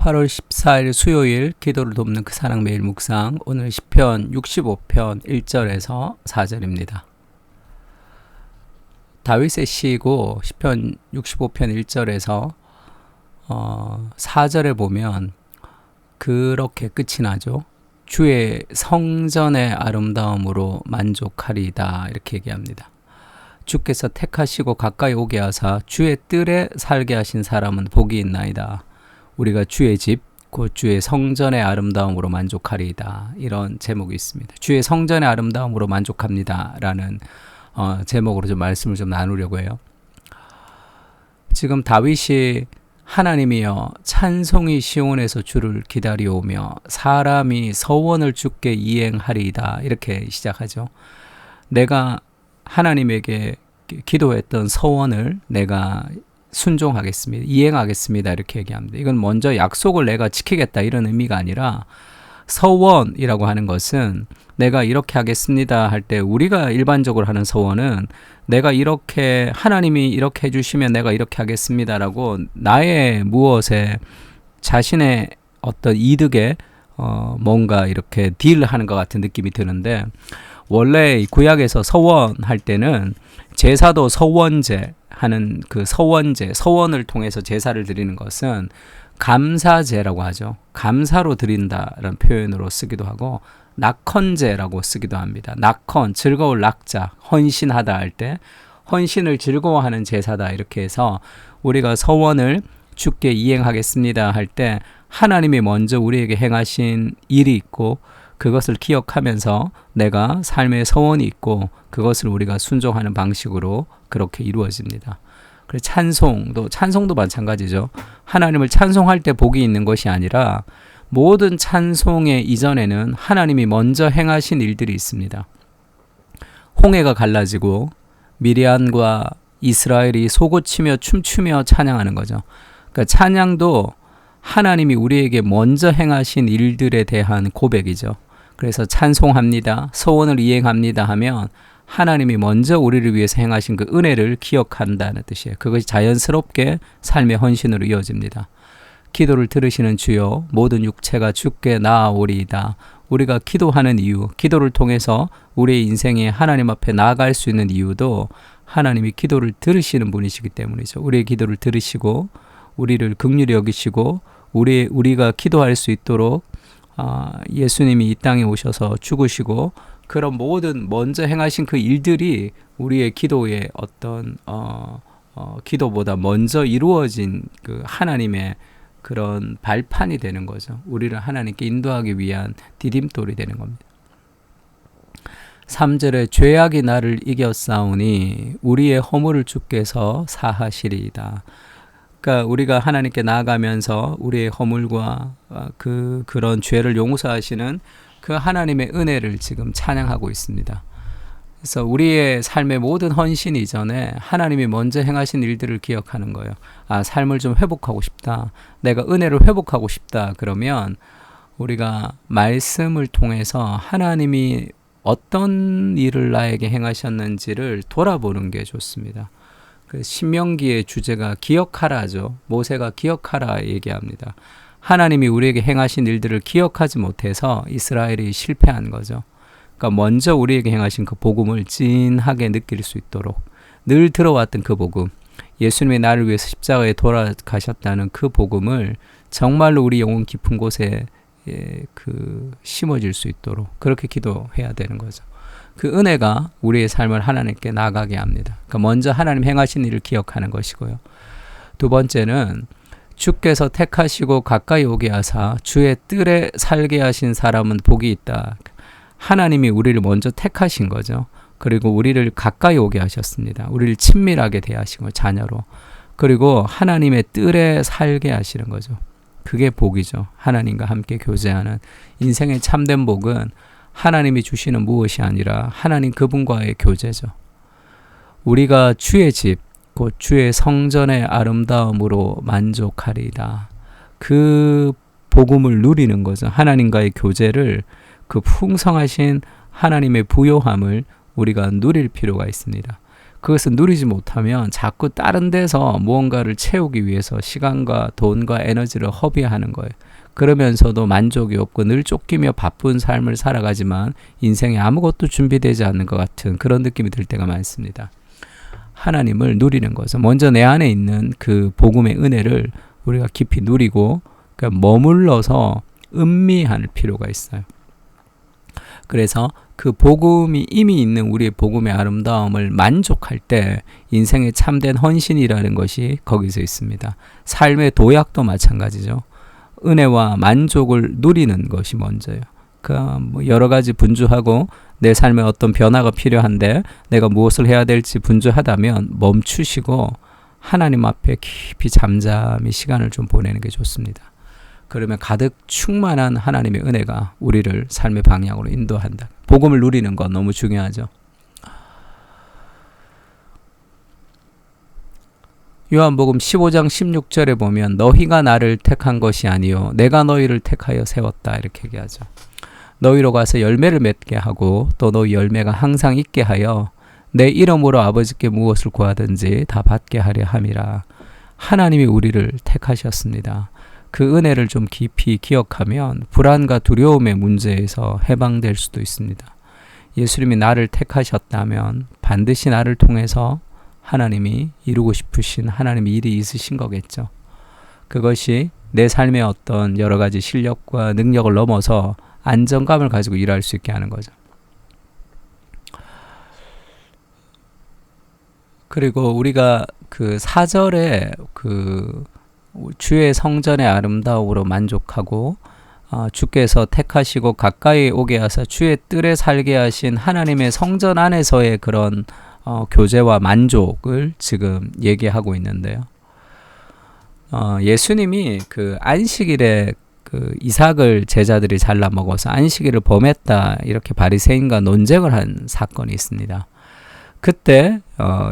8월 14일 수요일 기도를 돕는 그 사랑 매일 묵상, 오늘 시편 65편 1절에서 4절입니다. 다윗의 시이고 시편 65편 1절에서 4절에 보면 그렇게 끝이 나죠. 주의 성전의 아름다움으로 만족하리이다, 이렇게 얘기합니다. 주께서 택하시고 가까이 오게 하사 주의 뜰에 살게 하신 사람은 복이 있나이다. 우리가 주의 집, 곧 주의 성전의 아름다움으로 만족하리이다, 이런 제목이 있습니다. 주의 성전의 아름다움으로 만족합니다 라는 제목으로 좀 말씀을 좀 나누려고 해요. 지금 다윗이 하나님이여 찬송이 시온에서 주를 기다려오며 사람이 서원을 주께 이행하리이다, 이렇게 시작하죠. 내가 하나님에게 기도했던 서원을 내가 순종하겠습니다, 이행하겠습니다, 이렇게 얘기합니다. 이건 먼저 약속을 내가 지키겠다 이런 의미가 아니라, 서원이라고 하는 것은 내가 이렇게 하겠습니다 할 때 우리가 일반적으로 하는 서원은 내가 이렇게, 하나님이 이렇게 해주시면 내가 이렇게 하겠습니다라고 나의 무엇에, 자신의 어떤 이득에 뭔가 이렇게 딜하는 것 같은 느낌이 드는데, 원래 구약에서 서원할 때는 제사도 서원제 하는 그 서원제, 서원을 통해서 제사를 드리는 것은 감사제라고 하죠. 감사로 드린다라는 표현으로 쓰기도 하고, 낙헌제라고 쓰기도 합니다. 낙헌, 즐거울 낙자, 헌신하다 할 때 헌신을 즐거워하는 제사다, 이렇게 해서 우리가 서원을 주께 이행하겠습니다 할 때 하나님이 먼저 우리에게 행하신 일이 있고, 그것을 기억하면서 내가 삶의 서원이 있고 그것을 우리가 순종하는 방식으로 그렇게 이루어집니다. 그래서 찬송도 마찬가지죠. 하나님을 찬송할 때 복이 있는 것이 아니라 모든 찬송의 이전에는 하나님이 먼저 행하신 일들이 있습니다. 홍해가 갈라지고 미리암과 이스라엘이 솟구치며 춤추며 찬양하는 거죠. 그러니까 찬양도 하나님이 우리에게 먼저 행하신 일들에 대한 고백이죠. 그래서 찬송합니다, 서원을 이행합니다 하면 하나님이 먼저 우리를 위해서 행하신 그 은혜를 기억한다는 뜻이에요. 그것이 자연스럽게 삶의 헌신으로 이어집니다. 기도를 들으시는 주여, 모든 육체가 주께 나아오리이다. 우리가 기도하는 이유, 기도를 통해서 우리의 인생에 하나님 앞에 나아갈 수 있는 이유도 하나님이 기도를 들으시는 분이시기 때문이죠. 우리의 기도를 들으시고 우리를 긍휼히 여기시고 우리가 기도할 수 있도록 예수님이 이 땅에 오셔서 죽으시고, 그런 모든 먼저 행하신 그 일들이 우리의 기도의 어떤 기도보다 먼저 이루어진 그 하나님의 그런 발판이 되는 거죠. 우리를 하나님께 인도하기 위한 디딤돌이 되는 겁니다. 3절에 죄악이 나를 이겼사오니 우리의 허물을 주께서 사하시리이다. 그러니까 우리가 하나님께 나아가면서 우리의 허물과 그런 죄를 용서하시는 그 하나님의 은혜를 지금 찬양하고 있습니다. 그래서 우리의 삶의 모든 헌신 이전에 하나님이 먼저 행하신 일들을 기억하는 거예요. 삶을 좀 회복하고 싶다, 내가 은혜를 회복하고 싶다, 그러면 우리가 말씀을 통해서 하나님이 어떤 일을 나에게 행하셨는지를 돌아보는 게 좋습니다. 그 신명기의 주제가 기억하라죠. 모세가 기억하라 얘기합니다. 하나님이 우리에게 행하신 일들을 기억하지 못해서 이스라엘이 실패한 거죠. 그러니까 먼저 우리에게 행하신 그 복음을 진하게 느낄 수 있도록 늘 들어왔던 그 복음, 예수님이 나를 위해서 십자가에 돌아가셨다는 그 복음을 정말로 우리 영혼 깊은 곳에 심어질 수 있도록 그렇게 기도해야 되는 거죠. 그 은혜가 우리의 삶을 하나님께 나아가게 합니다. 그러니까 먼저 하나님 행하신 일을 기억하는 것이고요. 두 번째는 주께서 택하시고 가까이 오게 하사 주의 뜰에 살게 하신 사람은 복이 있다. 하나님이 우리를 먼저 택하신 거죠. 그리고 우리를 가까이 오게 하셨습니다. 우리를 친밀하게 대하신 거예요, 자녀로. 그리고 하나님의 뜰에 살게 하시는 거죠. 그게 복이죠. 하나님과 함께 교제하는 인생의 참된 복은 하나님이 주시는 무엇이 아니라 하나님 그분과의 교제죠. 우리가 주의 집, 곧 주의 성전의 아름다움으로 만족하리이다. 그 복음을 누리는 거죠. 하나님과의 교제를, 그 풍성하신 하나님의 부요함을 우리가 누릴 필요가 있습니다. 그것을 누리지 못하면 자꾸 다른 데서 무언가를 채우기 위해서 시간과 돈과 에너지를 허비하는 거예요. 그러면서도 만족이 없고 늘 쫓기며 바쁜 삶을 살아가지만 인생에 아무것도 준비되지 않는 것 같은 그런 느낌이 들 때가 많습니다. 하나님을 누리는 것은 먼저 내 안에 있는 그 복음의 은혜를 우리가 깊이 누리고 그러니까 머물러서 음미할 필요가 있어요. 그래서 그 복음이 이미 있는 우리의 복음의 아름다움을 만족할 때 인생의 참된 헌신이라는 것이 거기서 있습니다. 삶의 도약도 마찬가지죠. 은혜와 만족을 누리는 것이 먼저예요. 뭐 여러 가지 분주하고 내 삶에 어떤 변화가 필요한데 내가 무엇을 해야 될지 분주하다면 멈추시고 하나님 앞에 깊이 잠잠히 시간을 좀 보내는 게 좋습니다. 그러면 가득 충만한 하나님의 은혜가 우리를 삶의 방향으로 인도한다. 복음을 누리는 건 너무 중요하죠. 요한복음 15장 16절에 보면 너희가 나를 택한 것이 아니요 내가 너희를 택하여 세웠다 이렇게 얘기하죠. 너희로 가서 열매를 맺게 하고 또 너희 열매가 항상 있게 하여 내 이름으로 아버지께 무엇을 구하든지 다 받게 하려 함이라. 하나님이 우리를 택하셨습니다. 그 은혜를 좀 깊이 기억하면 불안과 두려움의 문제에서 해방될 수도 있습니다. 예수님이 나를 택하셨다면 반드시 나를 통해서 하나님이 이루고 싶으신 하나님의 일이 있으신 거겠죠. 그것이 내 삶의 어떤 여러 가지 실력과 능력을 넘어서 안정감을 가지고 일할 수 있게 하는 거죠. 그리고 우리가 그 4절에 그 주의 성전의 아름다움으로 만족하고 주께서 택하시고 가까이 오게 하사 주의 뜰에 살게 하신 하나님의 성전 안에서의 그런 교제와 만족을 지금 얘기하고 있는데요. 예수님이 그 안식일에 그 이삭을 제자들이 잘라 먹어서 안식일을 범했다 이렇게 바리새인과 논쟁을 한 사건이 있습니다. 그때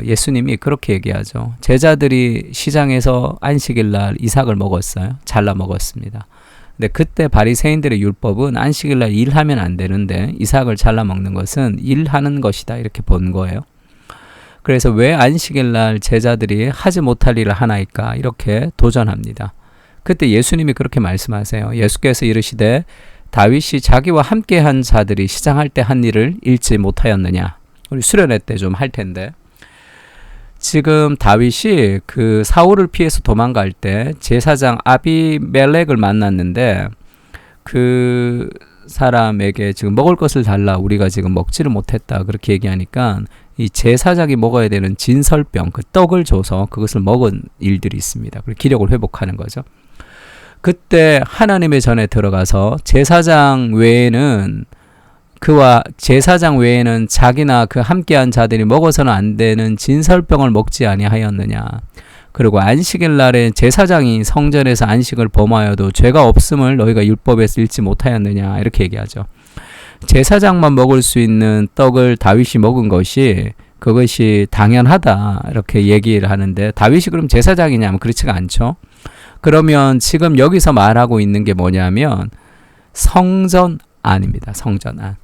예수님이 그렇게 얘기하죠. 제자들이 시장에서 안식일 날 이삭을 먹었어요. 잘라 먹었습니다. 근데 그때 바리새인들의 율법은 안식일 날 일하면 안 되는데 이삭을 잘라 먹는 것은 일하는 것이다 이렇게 본 거예요. 그래서 왜 안식일 날 제자들이 하지 못할 일을 하나이까 이렇게 도전합니다. 그때 예수님이 그렇게 말씀하세요. 예수께서 이르시되 다윗이 자기와 함께한 자들이 시장할 때 한 일을 잃지 못하였느냐. 우리 수련회 때 좀 할 텐데 지금 다윗이 그 사울을 피해서 도망갈 때 제사장 아비멜렉을 만났는데 그 사람에게 지금 먹을 것을 달라 우리가 지금 먹지를 못했다 그렇게 얘기하니까 이 제사장이 먹어야 되는 진설병 그 떡을 줘서 그것을 먹은 일들이 있습니다. 그리고 기력을 회복하는 거죠. 그때 하나님의 전에 들어가서 제사장 외에는 자기나 그 함께한 자들이 먹어서는 안 되는 진설병을 먹지 아니하였느냐. 그리고 안식일 날에 제사장이 성전에서 안식을 범하여도 죄가 없음을 너희가 율법에서 읽지 못하였느냐 이렇게 얘기하죠. 제사장만 먹을 수 있는 떡을 다윗이 먹은 것이 그것이 당연하다 이렇게 얘기를 하는데 다윗이 그럼 제사장이냐면 그렇지가 않죠. 그러면 지금 여기서 말하고 있는 게 뭐냐면 성전 안입니다. 성전 안.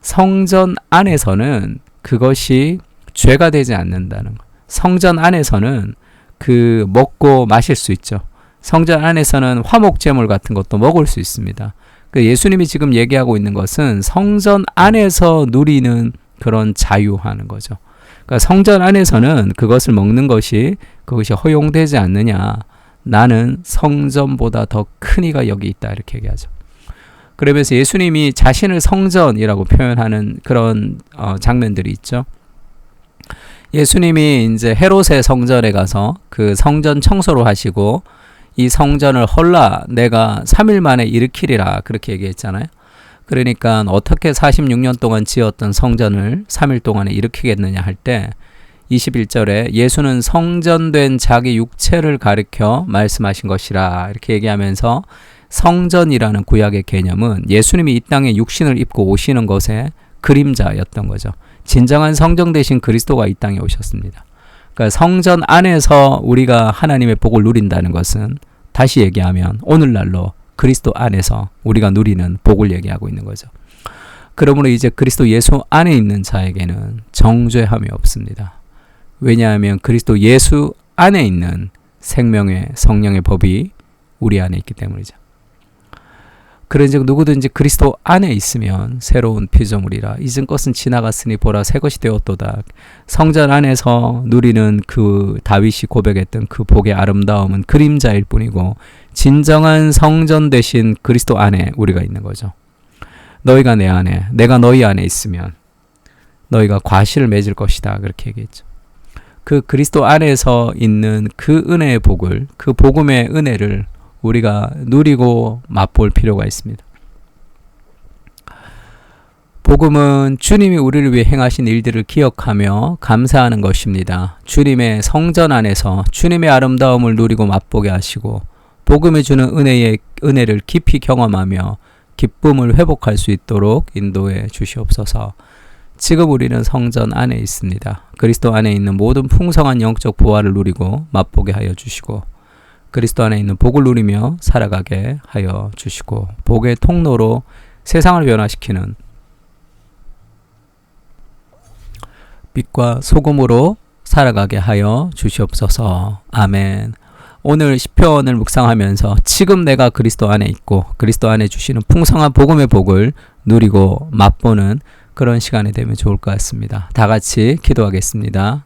성전 안에서는 그것이 죄가 되지 않는다는 거. 성전 안에서는 그 먹고 마실 수 있죠. 성전 안에서는 화목제물 같은 것도 먹을 수 있습니다. 예수님이 지금 얘기하고 있는 것은 성전 안에서 누리는 그런 자유하는 거죠. 그러니까 성전 안에서는 그것을 먹는 것이 그것이 허용되지 않느냐. 나는 성전보다 더 큰 이가 여기 있다 이렇게 얘기하죠. 그러면서 예수님이 자신을 성전이라고 표현하는 그런 장면들이 있죠. 예수님이 이제 헤롯의 성전에 가서 그 성전 청소를 하시고 이 성전을 헐라 내가 3일 만에 일으키리라 그렇게 얘기했잖아요. 그러니까 어떻게 46년 동안 지었던 성전을 3일 동안에 일으키겠느냐 할 때 21절에 예수는 성전된 자기 육체를 가리켜 말씀하신 것이라 이렇게 얘기하면서 성전이라는 구약의 개념은 예수님이 이 땅에 육신을 입고 오시는 것의 그림자였던 거죠. 진정한 성전 되신 그리스도가 이 땅에 오셨습니다. 그러니까 성전 안에서 우리가 하나님의 복을 누린다는 것은 다시 얘기하면 오늘날로 그리스도 안에서 우리가 누리는 복을 얘기하고 있는 거죠. 그러므로 이제 그리스도 예수 안에 있는 자에게는 정죄함이 없습니다. 왜냐하면 그리스도 예수 안에 있는 생명의 성령의 법이 우리 안에 있기 때문이죠. 그런즉 누구든지 그리스도 안에 있으면 새로운 피조물이라. 이전 것은 지나갔으니 보라 새 것이 되었도다. 성전 안에서 누리는 그 다윗이 고백했던 그 복의 아름다움은 그림자일 뿐이고 진정한 성전 되신 그리스도 안에 우리가 있는 거죠. 너희가 내 안에, 내가 너희 안에 있으면 너희가 과실을 맺을 것이다. 그렇게 얘기했죠. 그 그리스도 안에서 있는 그 은혜의 복을, 그 복음의 은혜를 우리가 누리고 맛볼 필요가 있습니다. 복음은 주님이 우리를 위해 행하신 일들을 기억하며 감사하는 것입니다. 주님의 성전 안에서 주님의 아름다움을 누리고 맛보게 하시고 복음이 주는 은혜를 깊이 경험하며 기쁨을 회복할 수 있도록 인도해 주시옵소서. 지금 우리는 성전 안에 있습니다. 그리스도 안에 있는 모든 풍성한 영적 부활을 누리고 맛보게 하여 주시고 그리스도 안에 있는 복을 누리며 살아가게 하여 주시고 복의 통로로 세상을 변화시키는 빛과 소금으로 살아가게 하여 주시옵소서. 아멘. 오늘 시편을 묵상하면서 지금 내가 그리스도 안에 있고 그리스도 안에 주시는 풍성한 복음의 복을 누리고 맛보는 그런 시간이 되면 좋을 것 같습니다. 다 같이 기도하겠습니다.